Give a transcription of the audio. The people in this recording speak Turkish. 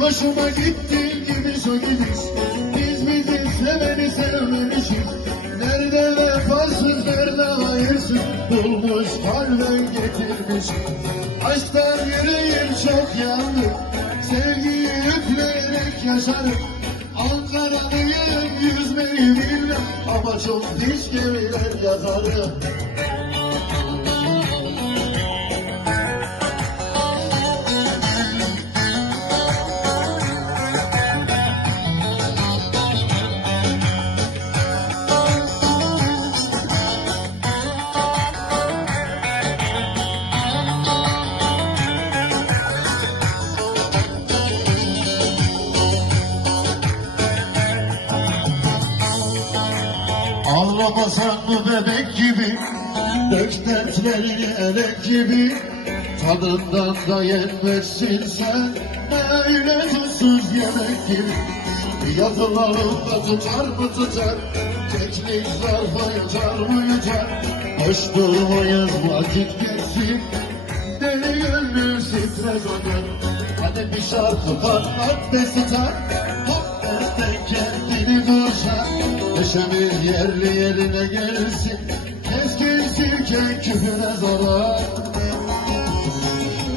hoşuma gitti gidiş o gidiş Biz bizi seveni sevmemişiz Nerede vefasız nerede hayırsız Bulmuş kalben getirmiş Aşktan yüreğim çok yandı. Sevgiyi üfleyerek yaşarım Ankara'lıyım yüzmeyi bilmem. Ama çok diş gemiler yazarım Ağlamasan mı bebek gibi Dök dertlerini elek gibi. Tadından da yenmezsin sen Öyle tuzsuz yemek gibi. Yazılarında tutar mı tutar Teknik zarfa yutar mı yutar? Boş durmayız vakit geçsin Deli gönlüm stres olur Hadi bir şarkı patlat ve tutar Hop duşar Neşemiz yerli yerine gelsin. Keskin sirke küfüre zarar